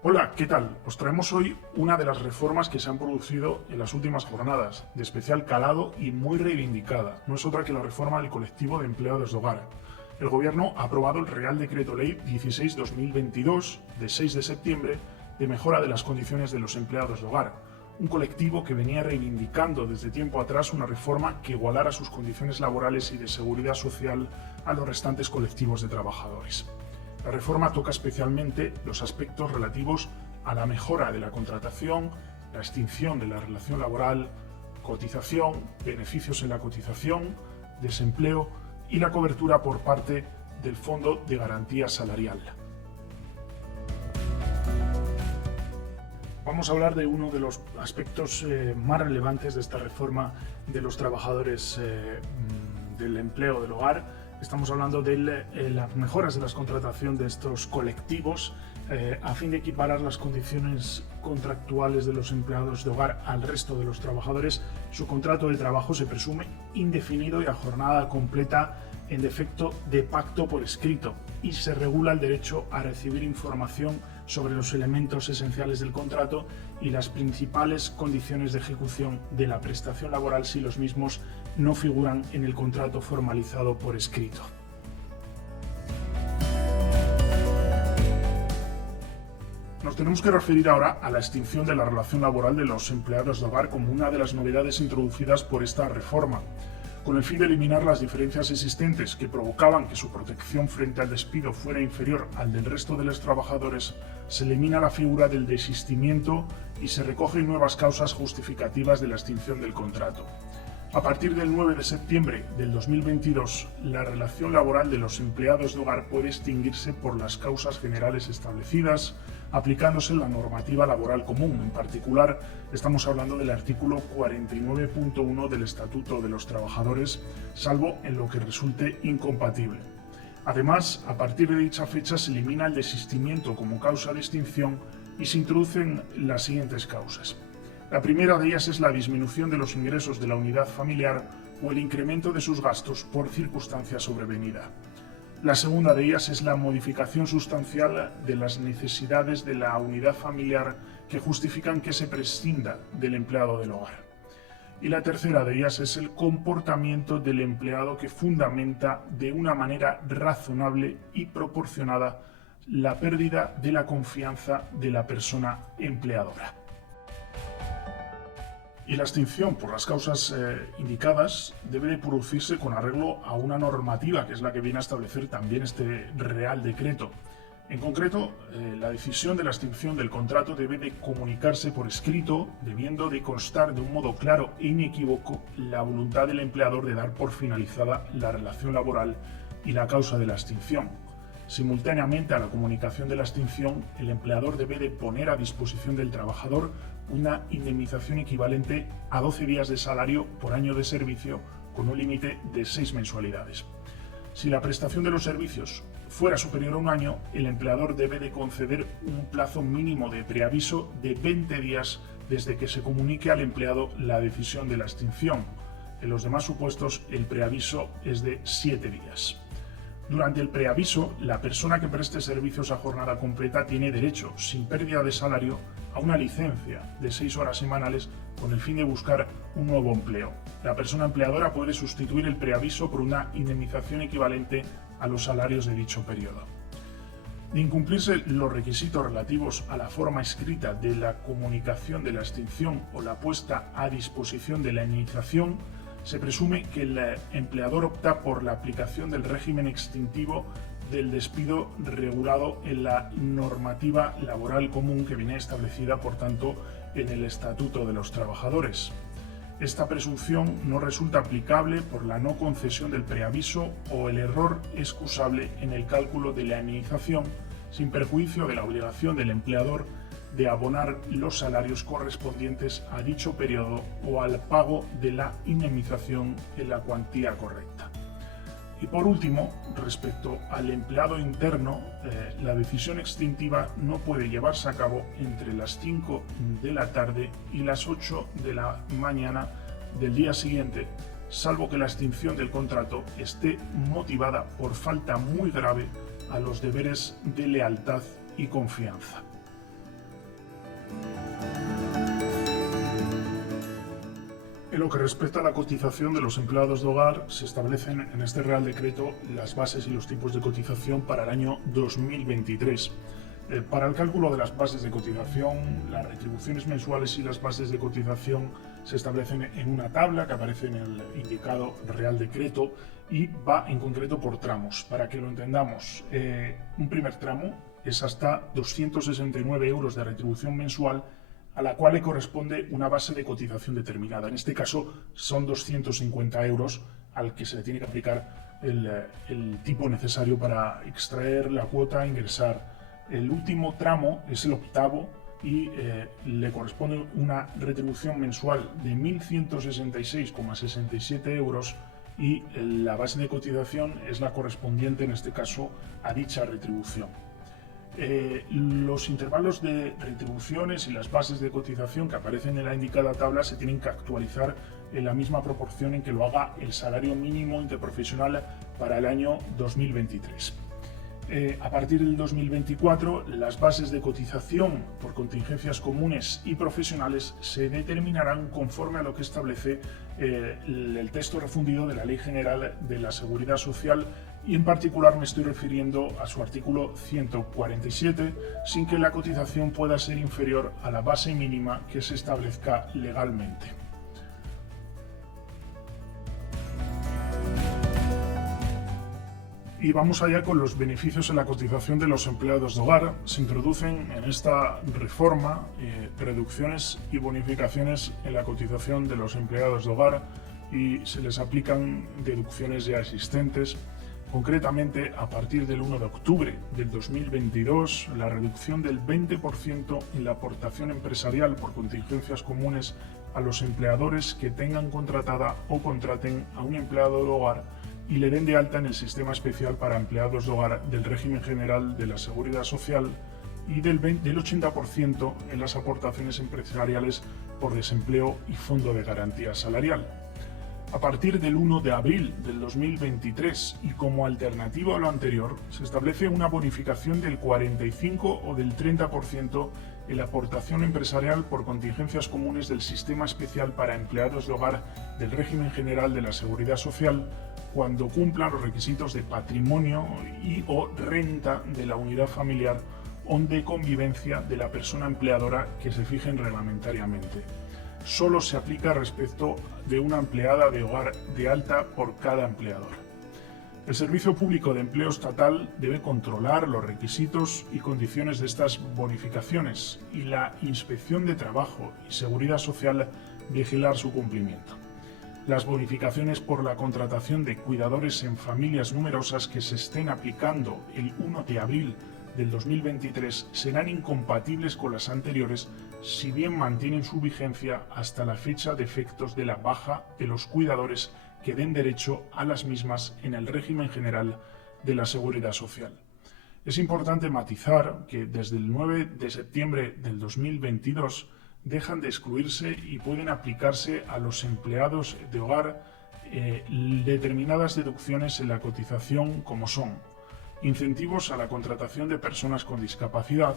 Hola, ¿qué tal? Os traemos hoy una de las reformas que se han producido en las últimas jornadas, de especial calado y muy reivindicada. No es otra que la reforma del colectivo de empleados de hogar. El Gobierno ha aprobado el Real Decreto Ley 16-2022, de 6 de septiembre, de mejora de las condiciones de los empleados de hogar, un colectivo que venía reivindicando desde tiempo atrás una reforma que igualara sus condiciones laborales y de seguridad social a los restantes colectivos de trabajadores. La reforma toca especialmente los aspectos relativos a la mejora de la contratación, la extinción de la relación laboral, cotización, beneficios en la cotización, desempleo y la cobertura por parte del Fondo de Garantía Salarial. Vamos a hablar de uno de los aspectos más relevantes de esta reforma de los trabajadores del empleo del hogar. Estamos hablando de las mejoras de la contratación de estos colectivos a fin de equiparar las condiciones contractuales de los empleados de hogar al resto de los trabajadores. Su contrato de trabajo se presume indefinido y a jornada completa en defecto de pacto por escrito, y se regula el derecho a recibir información sobre los elementos esenciales del contrato y las principales condiciones de ejecución de la prestación laboral si los mismos no figuran en el contrato formalizado por escrito. Nos tenemos que referir ahora a la extinción de la relación laboral de los empleados de hogar como una de las novedades introducidas por esta reforma, con el fin de eliminar las diferencias existentes que provocaban que su protección frente al despido fuera inferior al del resto de los trabajadores. Se elimina la figura del desistimiento y se recogen nuevas causas justificativas de la extinción del contrato. A partir del 9 de septiembre del 2022, la relación laboral de los empleados de hogar puede extinguirse por las causas generales establecidas, aplicándose la normativa laboral común. En particular, estamos hablando del artículo 49.1 del Estatuto de los Trabajadores, salvo en lo que resulte incompatible. Además, a partir de dicha fecha se elimina el desistimiento como causa de extinción y se introducen las siguientes causas. La primera de ellas es la disminución de los ingresos de la unidad familiar o el incremento de sus gastos por circunstancia sobrevenida. La segunda de ellas es la modificación sustancial de las necesidades de la unidad familiar que justifican que se prescinda del empleado del hogar. Y la tercera de ellas es el comportamiento del empleado que fundamenta de una manera razonable y proporcionada la pérdida de la confianza de la persona empleadora. Y la extinción por las causas indicadas debe de producirse con arreglo a una normativa que es la que viene a establecer también este Real Decreto. En concreto, la decisión de la extinción del contrato debe de comunicarse por escrito, debiendo de constar de un modo claro e inequívoco la voluntad del empleador de dar por finalizada la relación laboral y la causa de la extinción. Simultáneamente a la comunicación de la extinción, el empleador debe de poner a disposición del trabajador una indemnización equivalente a 12 días de salario por año de servicio con un límite de 6 mensualidades. Si la prestación de los servicios fuera superior a un año, el empleador debe de conceder un plazo mínimo de preaviso de 20 días desde que se comunique al empleado la decisión de la extinción. En los demás supuestos, el preaviso es de 7 días. Durante el preaviso, la persona que preste servicios a jornada completa tiene derecho, sin pérdida de salario, a una licencia de 6 horas semanales con el fin de buscar un nuevo empleo. La persona empleadora puede sustituir el preaviso por una indemnización equivalente a los salarios de dicho periodo. De incumplirse los requisitos relativos a la forma escrita de la comunicación de la extinción o la puesta a disposición de la indemnización, se presume que el empleador opta por la aplicación del régimen extintivo del despido regulado en la normativa laboral común que viene establecida, por tanto, en el Estatuto de los Trabajadores. Esta presunción no resulta aplicable por la no concesión del preaviso o el error excusable en el cálculo de la indemnización, sin perjuicio de la obligación del empleador de abonar los salarios correspondientes a dicho periodo o al pago de la indemnización en la cuantía correcta. Y por último, respecto al empleado interno, la decisión extintiva no puede llevarse a cabo entre las 5 de la tarde y las 8 de la mañana del día siguiente, salvo que la extinción del contrato esté motivada por falta muy grave a los deberes de lealtad y confianza. En lo que respecta a la cotización de los empleados de hogar, se establecen en este Real Decreto las bases y los tipos de cotización para el año 2023. Para el cálculo de las bases de cotización, las retribuciones mensuales y las bases de cotización se establecen en una tabla que aparece en el indicado Real Decreto y va en concreto por tramos. Para que lo entendamos, un primer tramo es hasta 269 euros de retribución mensual, a la cual le corresponde una base de cotización determinada. En este caso son 250 euros al que se le tiene que aplicar el tipo necesario para extraer la cuota e ingresar. El último tramo es el octavo y le corresponde una retribución mensual de 1.166,67 euros y la base de cotización es la correspondiente en este caso a dicha retribución. Los intervalos de retribuciones y las bases de cotización que aparecen en la indicada tabla se tienen que actualizar en la misma proporción en que lo haga el salario mínimo interprofesional para el año 2023. A partir del 2024, las bases de cotización por contingencias comunes y profesionales se determinarán conforme a lo que establece el texto refundido de la Ley General de la Seguridad Social y en particular me estoy refiriendo a su artículo 147, sin que la cotización pueda ser inferior a la base mínima que se establezca legalmente. Y vamos allá con los beneficios en la cotización de los empleados de hogar. Se introducen en esta reforma reducciones y bonificaciones en la cotización de los empleados de hogar y se les aplican deducciones ya existentes. Concretamente, a partir del 1 de octubre del 2022, la reducción del 20% en la aportación empresarial por contingencias comunes a los empleadores que tengan contratada o contraten a un empleado de hogar y le den de alta en el sistema especial para empleados de hogar del régimen general de la Seguridad Social y del 80% en las aportaciones empresariales por desempleo y fondo de garantía salarial. A partir del 1 de abril del 2023 y como alternativa a lo anterior, se establece una bonificación del 45 o del 30% en la aportación empresarial por contingencias comunes del Sistema Especial para Empleados de Hogar del Régimen General de la Seguridad Social cuando cumplan los requisitos de patrimonio y o renta de la unidad familiar o de convivencia de la persona empleadora que se fijen reglamentariamente. Solo se aplica respecto de una empleada de hogar de alta por cada empleador. El Servicio Público de Empleo Estatal debe controlar los requisitos y condiciones de estas bonificaciones y la Inspección de Trabajo y Seguridad Social vigilar su cumplimiento. Las bonificaciones por la contratación de cuidadores en familias numerosas que se estén aplicando el 1 de abril del 2023 serán incompatibles con las anteriores si bien mantienen su vigencia hasta la fecha de efectos de la baja de los cuidadores que den derecho a las mismas en el régimen general de la Seguridad Social. Es importante matizar que desde el 9 de septiembre del 2022 dejan de excluirse y pueden aplicarse a los empleados de hogar determinadas deducciones en la cotización como son incentivos a la contratación de personas con discapacidad,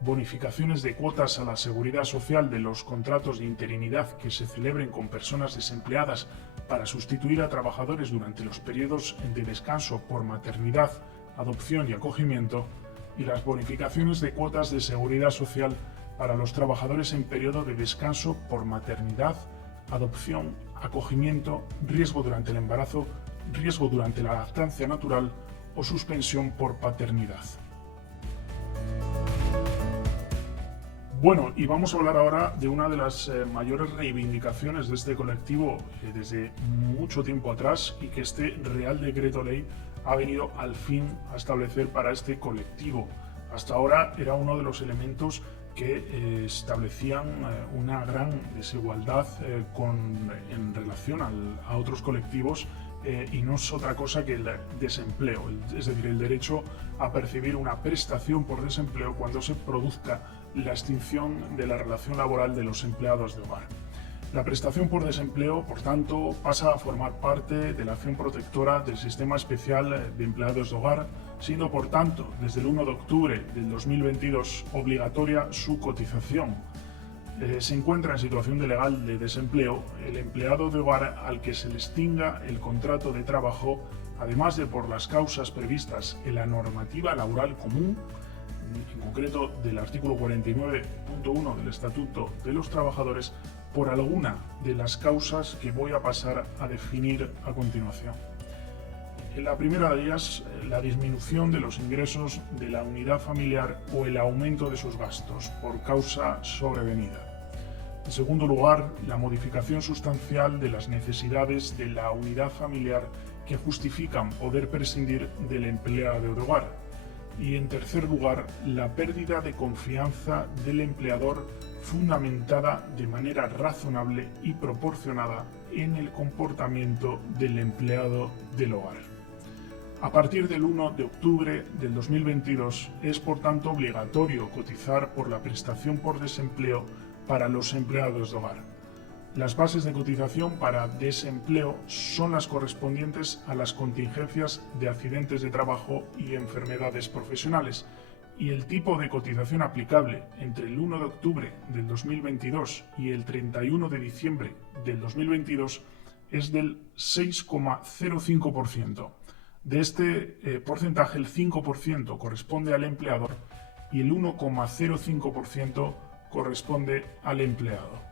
bonificaciones de cuotas a la seguridad social de los contratos de interinidad que se celebren con personas desempleadas para sustituir a trabajadores durante los periodos de descanso por maternidad, adopción y acogimiento, y las bonificaciones de cuotas de seguridad social para los trabajadores en periodo de descanso por maternidad, adopción, acogimiento, riesgo durante el embarazo, riesgo durante la lactancia natural o suspensión por paternidad. Bueno, y vamos a hablar ahora de una de las mayores reivindicaciones de este colectivo desde mucho tiempo atrás y que este Real Decreto Ley ha venido al fin a establecer para este colectivo. Hasta ahora era uno de los elementos que establecían una gran desigualdad en relación a otros colectivos y no es otra cosa que el desempleo, es decir, el derecho a percibir una prestación por desempleo cuando se produzca la extinción de la relación laboral de los empleados de hogar. La prestación por desempleo, por tanto, pasa a formar parte de la acción protectora del Sistema Especial de Empleados de Hogar, siendo, por tanto, desde el 1 de octubre del 2022 obligatoria su cotización. Se encuentra en situación de legal de desempleo el empleado de hogar al que se le extinga el contrato de trabajo, además de por las causas previstas en la normativa laboral común, en concreto del artículo 49.1 del Estatuto de los Trabajadores, por alguna de las causas que voy a pasar a definir a continuación. En la primera de ellas, la disminución de los ingresos de la unidad familiar o el aumento de sus gastos por causa sobrevenida. En segundo lugar, la modificación sustancial de las necesidades de la unidad familiar que justifican poder prescindir del empleado de hogar. Y en tercer lugar, la pérdida de confianza del empleador fundamentada de manera razonable y proporcionada en el comportamiento del empleado del hogar. A partir del 1 de octubre del 2022 es por tanto obligatorio cotizar por la prestación por desempleo para los empleados de hogar. Las bases de cotización para desempleo son las correspondientes a las contingencias de accidentes de trabajo y enfermedades profesionales, y el tipo de cotización aplicable entre el 1 de octubre del 2022 y el 31 de diciembre del 2022 es del 6,05%. De este porcentaje, el 5% corresponde al empleador y el 1,05% corresponde al empleado.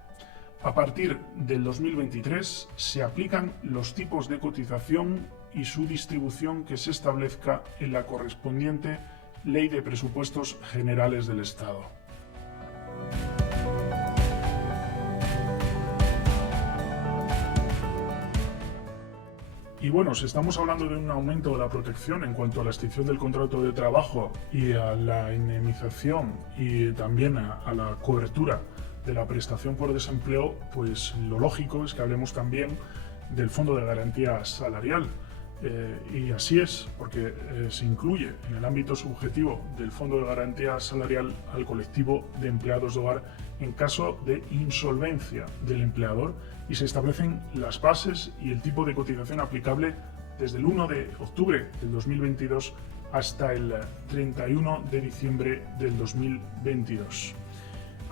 A partir del 2023 se aplican los tipos de cotización y su distribución que se establezca en la correspondiente Ley de Presupuestos Generales del Estado. Y bueno, si estamos hablando de un aumento de la protección en cuanto a la extinción del contrato de trabajo y a la indemnización y también a la cobertura de la prestación por desempleo, pues lo lógico es que hablemos también del Fondo de Garantía Salarial. Y así es, porque se incluye en el ámbito subjetivo del Fondo de Garantía Salarial al colectivo de empleados de hogar en caso de insolvencia del empleador y se establecen las bases y el tipo de cotización aplicable desde el 1 de octubre del 2022 hasta el 31 de diciembre del 2022.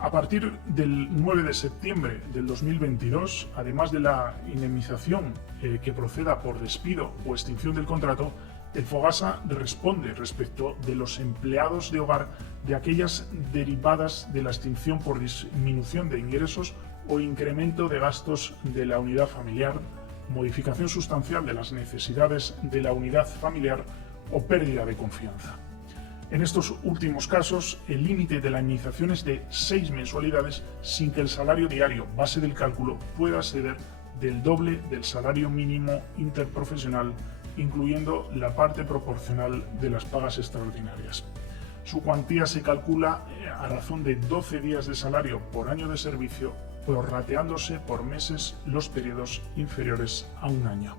A partir del 9 de septiembre del 2022, además de la indemnización que proceda por despido o extinción del contrato, el FOGASA responde respecto de los empleados de hogar de aquellas derivadas de la extinción por disminución de ingresos o incremento de gastos de la unidad familiar, modificación sustancial de las necesidades de la unidad familiar o pérdida de confianza. En estos últimos casos, el límite de la indemnización es de 6 mensualidades sin que el salario diario, base del cálculo, pueda exceder del doble del salario mínimo interprofesional, incluyendo la parte proporcional de las pagas extraordinarias. Su cuantía se calcula a razón de 12 días de salario por año de servicio, prorrateándose por meses los periodos inferiores a un año.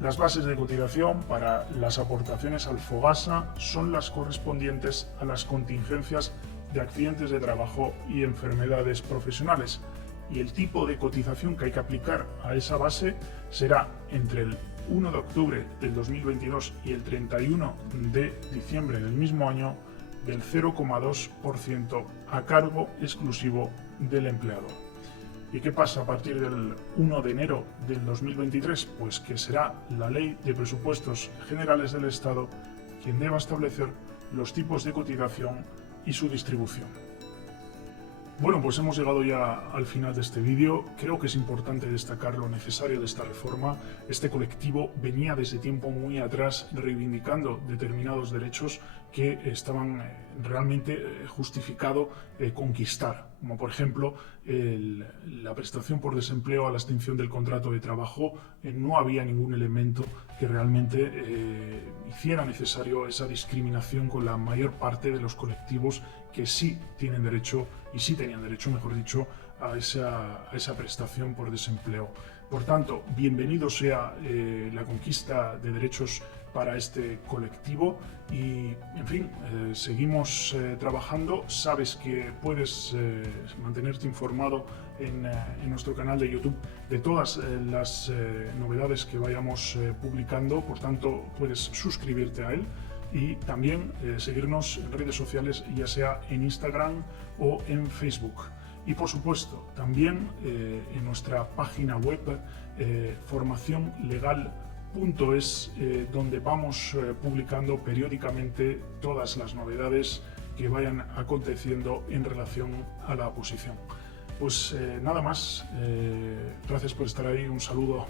Las bases de cotización para las aportaciones al FOGASA son las correspondientes a las contingencias de accidentes de trabajo y enfermedades profesionales, y el tipo de cotización que hay que aplicar a esa base será entre el 1 de octubre del 2022 y el 31 de diciembre del mismo año del 0,2% a cargo exclusivo del empleador. ¿Y qué pasa a partir del 1 de enero del 2023? Pues que será la Ley de Presupuestos Generales del Estado quien deba establecer los tipos de cotización y su distribución. Bueno, pues hemos llegado ya al final de este vídeo. Creo que es importante destacar lo necesario de esta reforma. Este colectivo venía desde tiempo muy atrás reivindicando determinados derechos que estaban realmente justificado conquistar, como por ejemplo la prestación por desempleo a la extinción del contrato de trabajo. No había ningún elemento que realmente hiciera necesario esa discriminación con la mayor parte de los colectivos que sí tienen derecho, y sí tenían derecho, mejor dicho, a esa prestación por desempleo. Por tanto, bienvenido sea la conquista de derechos para este colectivo y, en fin, seguimos trabajando. Sabes que puedes mantenerte informado en nuestro canal de YouTube de todas las novedades que vayamos publicando, por tanto puedes suscribirte a él y también seguirnos en redes sociales, ya sea en Instagram o en Facebook. Y por supuesto, también en nuestra página web formacionlegal.es, donde vamos publicando periódicamente todas las novedades que vayan aconteciendo en relación a la oposición. Pues nada más, gracias por estar ahí, un saludo.